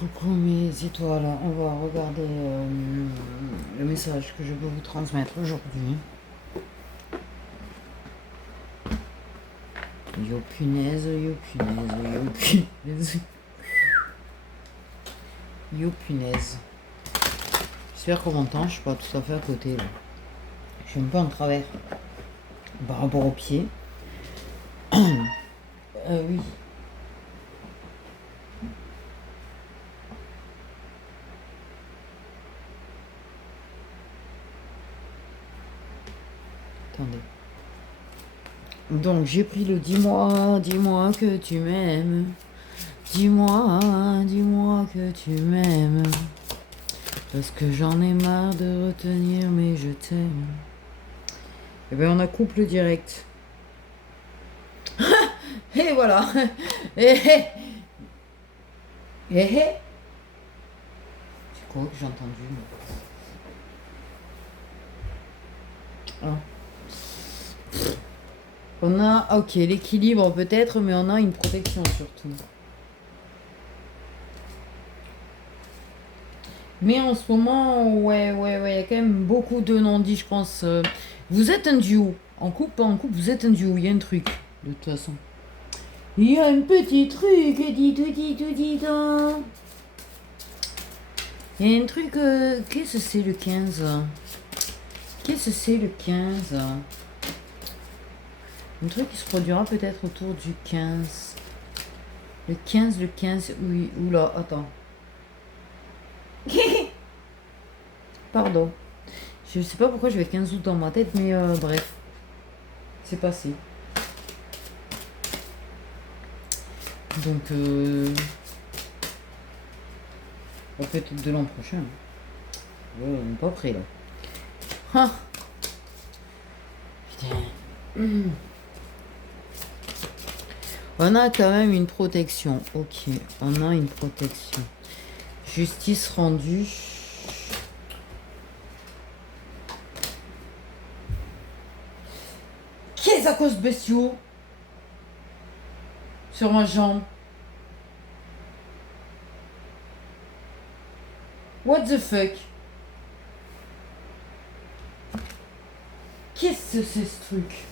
Coucou mes étoiles, on va regarder le message que je veux vous transmettre aujourd'hui. Yo punaise, yo punaise, yo punaise. Yo punaise. J'espère qu'on m'entend, je suis pas tout à fait à côté là. Je suis un peu en travers par rapport au pied. Oui. Attendez. Donc j'ai pris le dis-moi que tu m'aimes. Dis-moi que tu m'aimes. Parce que j'en ai marre de retenir, mais je t'aime. Et bien on a couple direct. Et voilà. Et c'est quoi que j'ai entendu? Ah. On a, ok, l'équilibre peut-être, mais on a une protection surtout. Mais en ce moment, ouais, il y a quand même beaucoup de non-dits, je pense. Vous êtes un duo. En couple, pas en couple, vous êtes un duo. Il y a un truc, de toute façon. Il y a un petit truc, dit. Il y a un truc, qu'est-ce que c'est le 15? Qu'est-ce que c'est le 15? Un truc qui se produira peut-être autour du 15. Le 15, oui, oula, attends. Pardon. Je sais pas pourquoi je vais 15 août dans ma tête, mais bref. C'est passé. Donc, peut-être de l'an prochain. Ouais, on n'est pas prêt là. Ah. Putain. On a quand même une protection. Ok, on a une protection. Justice rendue. Qu'est-ce à cause bestiaux sur ma jambe? What the fuck? Qu'est-ce que c'est ce truc?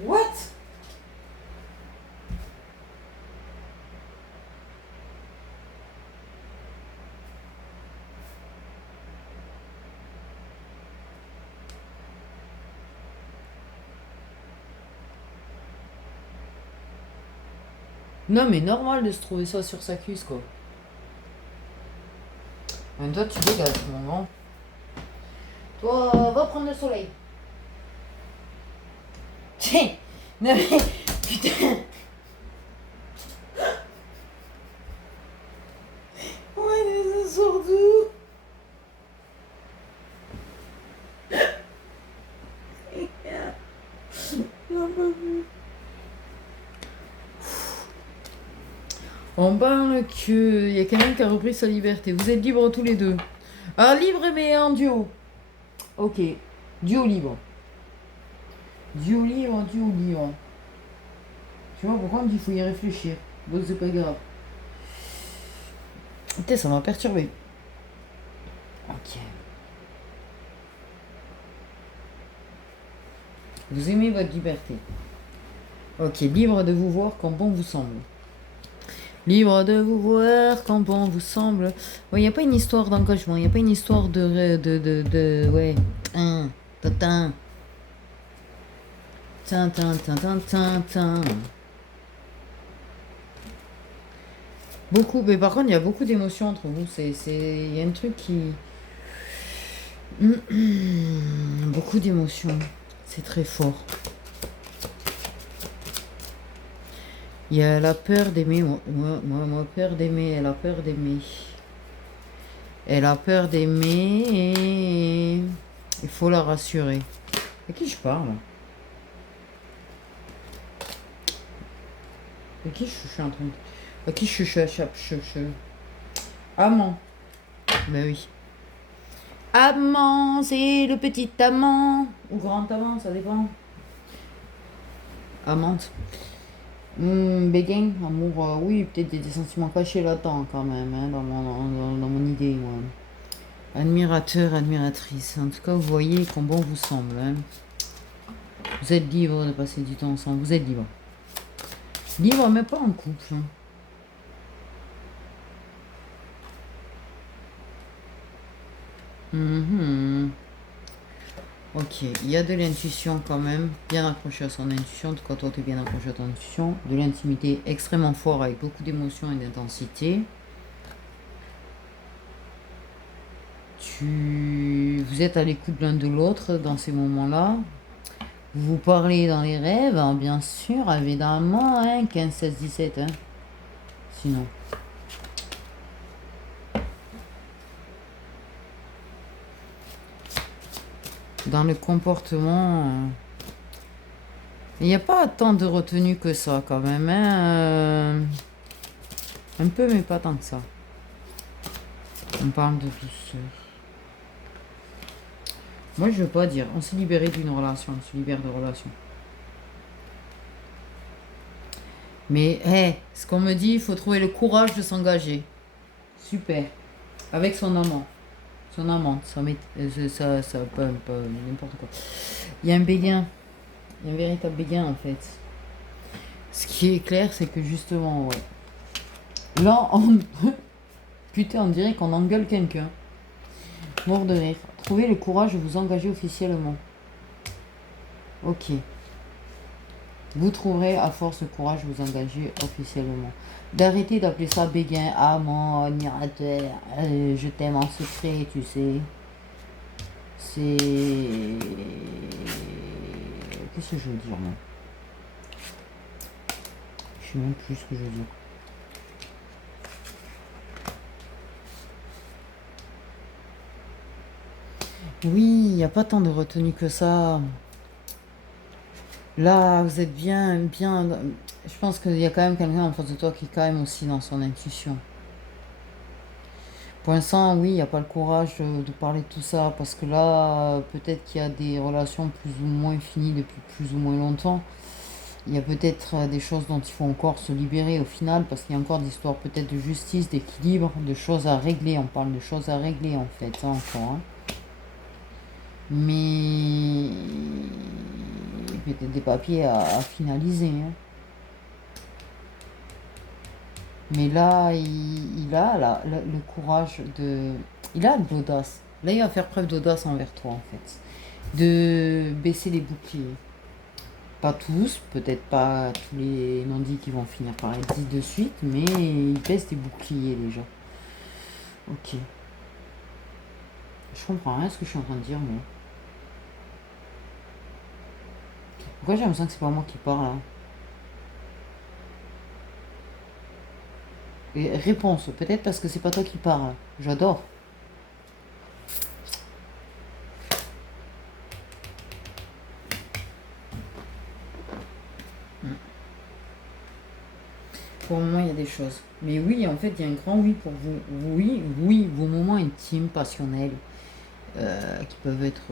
What? Non mais normal de se trouver ça sur sa cuisse quoi. Mais toi tu dégages mon grand. Toi va prendre le soleil. Tiens. Non mais putain. Ouais ça sort d'où? On parle qu'il y a quelqu'un qui a repris sa liberté. Vous êtes libres tous les deux. Ah, libre mais en duo. Ok. Duo libre. Duo libre, duo libre. Tu vois, pourquoi on me dit qu'il faut y réfléchir. Donc c'est pas grave. Putain, ça m'a perturbé. Ok. Vous aimez votre liberté. Ok, libre de vous voir quand bon vous semble. Libre de vous voir quand bon vous semble. Il n'y a pas une histoire d'engagement, il n'y a pas une histoire ouais. Tin. Beaucoup, mais par contre, il y a beaucoup d'émotions entre vous. Il y a un truc qui. Beaucoup d'émotions. C'est très fort. Il y a la peur d'aimer. Moi, peur d'aimer. Elle a peur d'aimer. Elle a peur d'aimer et il faut la rassurer. À qui je parle? À qui je suis en train de... À qui je suis Amant. Ben oui. Amant, c'est le petit amant. Ou grand amant, ça dépend. Amante. Béguin, amour, oui, peut-être des sentiments cachés là-dedans quand même, hein, dans mon idée, moi. Admirateur, admiratrice. En tout cas, vous voyez combien bon vous semble. Hein. Vous êtes libre de passer du temps ensemble. Vous êtes libre. Libre, mais pas en couple. Hein. Mhm. Ok, il y a de l'intuition quand même, bien accroché à son intuition, en tout cas toi tu es bien accroché à ton intuition, de l'intimité extrêmement fort avec beaucoup d'émotion et d'intensité. Vous êtes à l'écoute l'un de l'autre dans ces moments-là. Vous parlez dans les rêves, hein, bien sûr, évidemment, hein, 15, 16, 17, hein. Sinon. Dans le comportement, il n'y a pas tant de retenue que ça quand même, hein. Un peu, mais pas tant que ça. On parle de douceur. Moi, je veux pas dire. On s'est libéré d'une relation. On se libère de relation. Mais, ce qu'on me dit, il faut trouver le courage de s'engager. Super. Avec son amant. Son amante. Ça, pas n'importe quoi. Il y a un béguin. Il y a un véritable béguin, en fait. Ce qui est clair, c'est que justement, ouais. Là, putain, on dirait qu'on engueule quelqu'un. Mort de rire. Trouvez le courage de vous engager officiellement. Ok. Vous trouverez à force le courage de vous engager officiellement. D'arrêter d'appeler ça béguin, amant, admirateur, je t'aime en secret, tu sais. C'est... Qu'est-ce que je veux dire, moi? Je sais même plus ce que je veux dire. Oui, il n'y a pas tant de retenue que ça. Là, vous êtes bien. Je pense qu'il y a quand même quelqu'un en face de toi qui est quand même aussi dans son intuition. Pour l'instant, oui, il n'y a pas le courage de parler de tout ça parce que là, peut-être qu'il y a des relations plus ou moins finies depuis plus ou moins longtemps. Il y a peut-être des choses dont il faut encore se libérer au final parce qu'il y a encore des histoires peut-être de justice, d'équilibre, de choses à régler. On parle de choses à régler en fait, ça encore. Hein. Mais peut-être des papiers à finaliser. Hein. Mais là, il a le courage de... Il a de l'audace. Là, il va faire preuve d'audace envers toi, en fait. De baisser les boucliers. Pas tous, peut-être pas tous les non-dits qui vont finir par être dits de suite, mais il baisse des boucliers, déjà. Ok. Je comprends rien à ce que je suis en train de dire, moi. Pourquoi j'ai l'impression que c'est pas moi qui parle, là? Et réponse, peut-être parce que c'est pas toi qui parle. J'adore. Pour le moment, il y a des choses. Mais oui, en fait, il y a un grand oui pour vous. Oui, oui, vos moments intimes, passionnels, qui peuvent être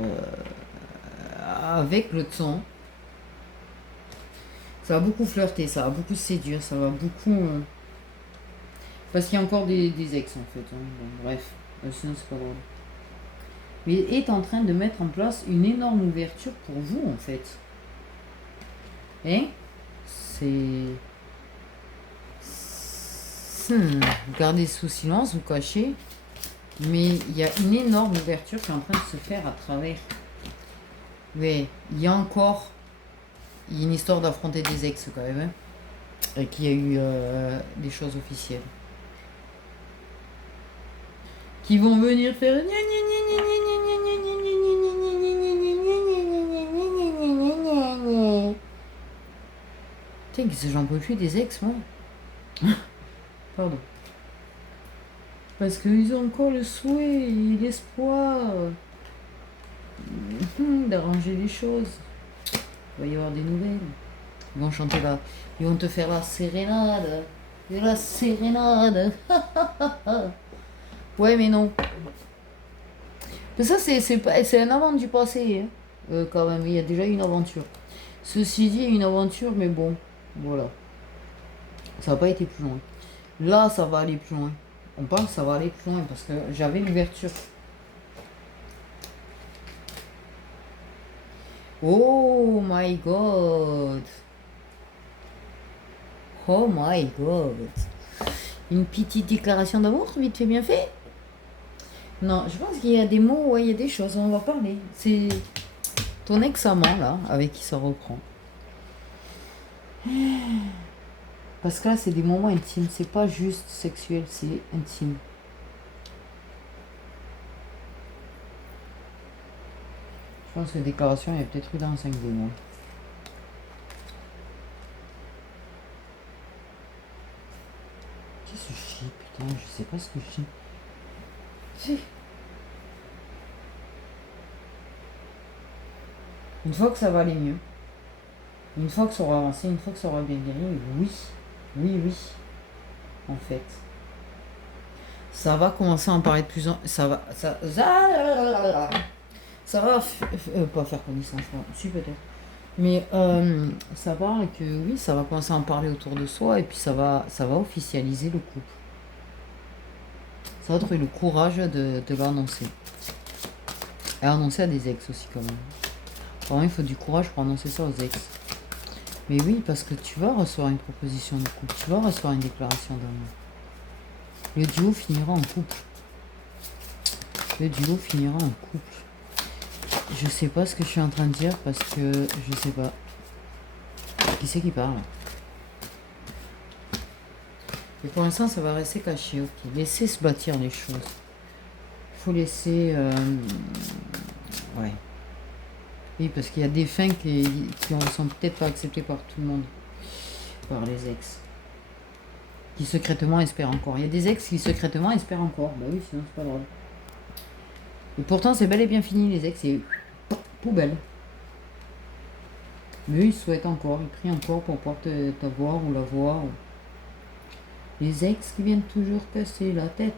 avec le temps. Ça va beaucoup flirter, ça va beaucoup séduire, ça va beaucoup... parce qu'il y a encore des ex, en fait. Hein. Bon, bref, sinon, c'est pas drôle. Mais est en train de mettre en place une énorme ouverture pour vous, en fait. Hein? C'est... Vous gardez sous silence, vous cachez, mais il y a une énorme ouverture qui est en train de se faire à travers. Mais il y a encore une histoire d'affronter des ex quand même, hein, et qu'il y a eu des choses officielles. Qui vont venir faire... Putain, j'en peux plus des ex, moi. Pardon. Parce qu'ils ont encore le souhait et l'espoir d'arranger les choses. Il va y avoir des nouvelles. Ils vont chanter là. Ils vont te faire la sérénade. Et la sérénade. Ouais, mais non. Mais ça, c'est un avant du passé. Hein. Quand même, il y a déjà une aventure. Ceci dit, une aventure, mais bon, voilà. Ça n'a pas été plus loin. Là, ça va aller plus loin. On pense que ça va aller plus loin parce que j'avais l'ouverture. Oh my god. Oh my god. Une petite déclaration d'amour, vite fait bien fait. Non, je pense qu'il y a des mots, ouais, il y a des choses, on va parler. C'est ton ex-amant, là, avec qui ça reprend. Parce que là, c'est des moments intimes, c'est pas juste sexuel, c'est intime. Je pense que déclaration, il y a peut-être eu dans 5 des mots. Qu'est-ce que je dis, putain, je sais pas ce que je dis. Si. Une fois que ça va aller mieux, une fois que ça aura avancé, une fois que ça aura bien gagné, oui, oui, oui, en fait. Ça va commencer à en parler de plus en... Ça va... Ça va pas faire connaissance, si peut-être. Mais ça parle que oui, ça va commencer à en parler autour de soi et puis ça va officialiser le couple. Ça va trouver le courage de l'annoncer. Et annoncer à des ex aussi quand même. Vraiment, il faut du courage pour annoncer ça aux ex. Mais oui, parce que tu vas recevoir une proposition de couple, tu vas recevoir une déclaration d'amour. Le duo finira en couple. Le duo finira en couple. Je sais pas ce que je suis en train de dire parce que je sais pas. Qui c'est qui parle? Et pour l'instant, ça va rester caché. Ok, laissez se bâtir les choses. Il faut laisser. Ouais. Oui, parce qu'il y a des fins qui ne sont peut-être pas acceptées par tout le monde. Par les ex. Qui secrètement espèrent encore. Il y a des ex qui secrètement espèrent encore. Bah oui, sinon c'est pas drôle. Et pourtant, c'est bel et bien fini, les ex. C'est poubelle. Mais eux, ils souhaitent encore. Ils prient encore pour pouvoir t'avoir ou la voir. Les ex qui viennent toujours casser la tête.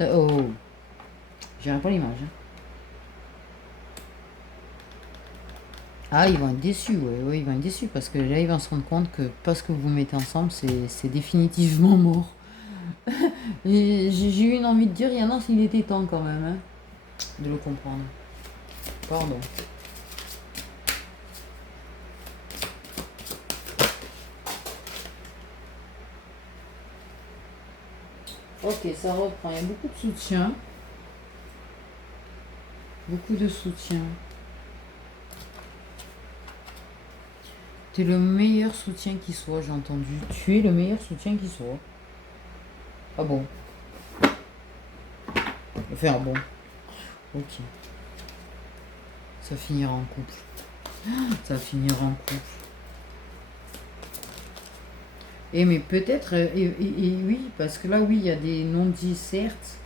Oh, j'irai pas l'image. Ah, ils vont être déçus, ouais, ils vont être déçus parce que là, ils vont se rendre compte que parce que vous mettez ensemble, c'est définitivement mort. Et j'ai eu une envie de dire, il y en a s'il était temps quand même, hein, de le comprendre. Pardon. Ok, ça reprend. Il y a beaucoup de soutien. Beaucoup de soutien. Tu es le meilleur soutien qui soit, j'ai entendu. Tu es le meilleur soutien qui soit. Ah bon. Enfin, bon. Ok. Ça finira en couple. Ça finira en couple. Et mais peut-être, et oui, parce que là, oui, il y a des non-dits, certes.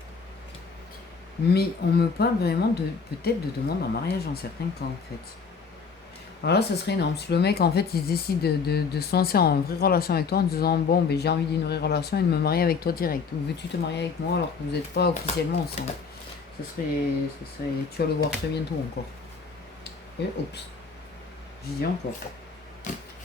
Mais on me parle vraiment de peut-être de demande en mariage en certains cas, en fait. Alors là, ça serait énorme. Si le mec, en fait, il décide de se lancer en vraie relation avec toi en disant, bon, ben, j'ai envie d'une vraie relation et de me marier avec toi direct. Ou veux-tu te marier avec moi alors que vous n'êtes pas officiellement ensemble? Ça serait... Tu vas le voir très bientôt encore. Et, oups. J'y dis encore.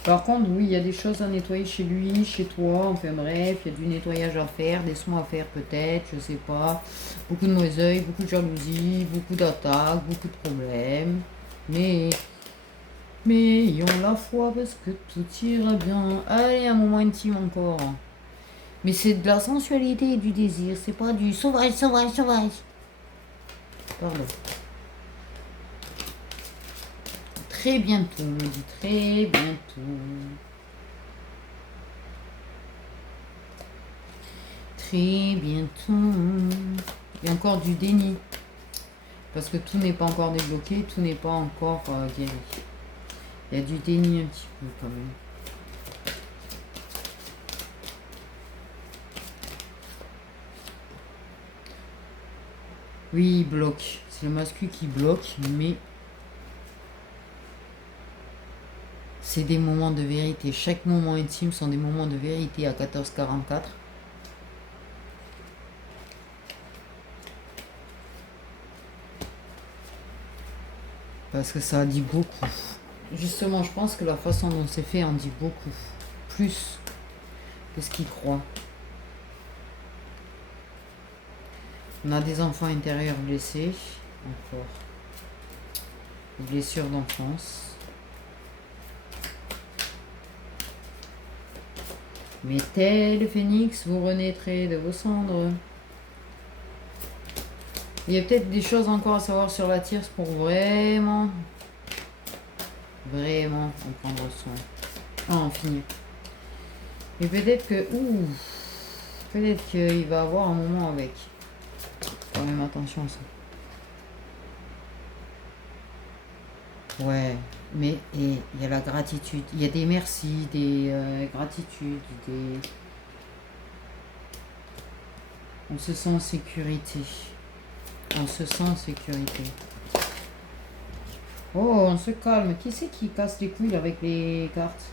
Par contre, oui, il y a des choses à nettoyer chez lui, chez toi, enfin bref, il y a du nettoyage à faire, des soins à faire peut-être, je sais pas. Beaucoup de mauvais oeil, beaucoup de jalousie, beaucoup d'attaques, beaucoup de problèmes. Mais ayons la foi parce que tout ira bien. Allez, un moment intime encore. Mais c'est de la sensualité et du désir, c'est pas du sauvage, sauvage, sauvage. Pardon. Très bientôt, me dit très bientôt. Très bientôt. Il y a encore du déni. Parce que tout n'est pas encore débloqué, tout n'est pas encore guéri. Il y a du déni un petit peu quand même. Oui, il bloque. C'est le masculin qui bloque, mais c'est des moments de vérité. Chaque moment intime sont des moments de vérité à 14h44. Parce que ça dit beaucoup. Justement, je pense que la façon dont c'est fait en dit beaucoup. Plus que ce qu'ils croient. On a des enfants intérieurs blessés. Encore. Des blessures d'enfance. Mais tel le phénix, vous renaîtrez de vos cendres. Il y a peut-être des choses encore à savoir sur la tierce pour vraiment en prendre soin. En finir. Et peut-être que... peut-être qu'il va avoir un moment avec. Quand même attention à ça. Ouais, mais il y a la gratitude. Il y a des merci, des gratitudes, des... On se sent en sécurité. On se sent en sécurité. Oh, on se calme. Qui c'est qui casse les couilles avec les cartes?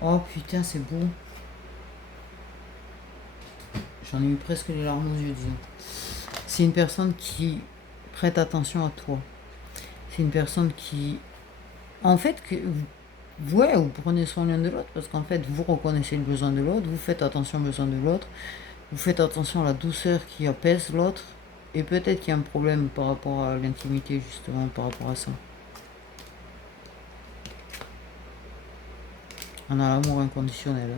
Oh putain, c'est beau. J'en ai eu presque les larmes aux yeux, disons. C'est une personne qui prête attention à toi. C'est une personne qui... En fait, ouais, vous prenez soin l'un de l'autre parce qu'en fait, vous reconnaissez le besoin de l'autre, vous faites attention au besoin de l'autre, vous faites attention à la douceur qui apaise l'autre, et peut-être qu'il y a un problème par rapport à l'intimité, justement, par rapport à ça. On a l'amour inconditionnel.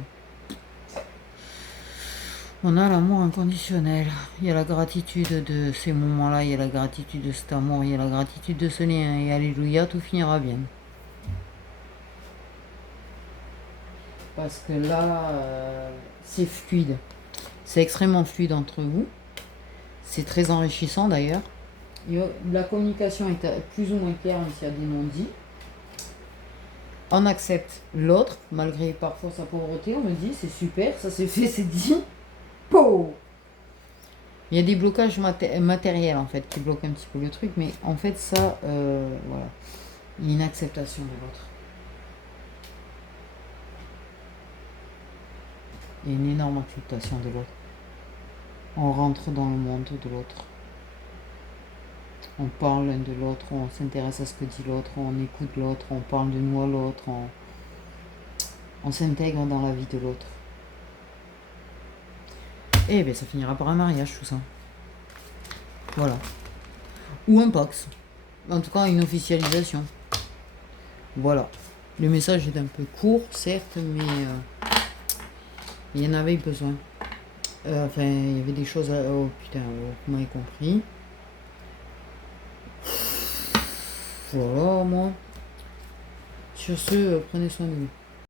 On a l'amour inconditionnel. Il y a la gratitude de ces moments-là, il y a la gratitude de cet amour, il y a la gratitude de ce lien, et alléluia, tout finira bien. Parce que là, c'est fluide. C'est extrêmement fluide entre vous. C'est très enrichissant d'ailleurs. La communication est plus ou moins claire, même s'il y a des non-dits. On accepte l'autre, malgré parfois sa pauvreté. On me dit, c'est super, ça c'est fait, c'est dit. Po. Il y a des blocages matériels en fait qui bloquent un petit peu le truc, mais en fait ça, voilà. Il y a une acceptation de l'autre. Il y a une énorme acceptation de l'autre. On rentre dans le monde de l'autre. On parle l'un de l'autre, on s'intéresse à ce que dit l'autre, on écoute l'autre, on parle de nous à l'autre, on s'intègre dans la vie de l'autre. Et bien ça finira par un mariage tout ça. Voilà. Ou un pax. En tout cas une officialisation. Voilà. Le message est un peu court, certes, mais il y en avait besoin. Enfin, il y avait des choses à... Oh putain, vous m'avez compris. Voilà, moi. Sur ce, prenez soin de vous.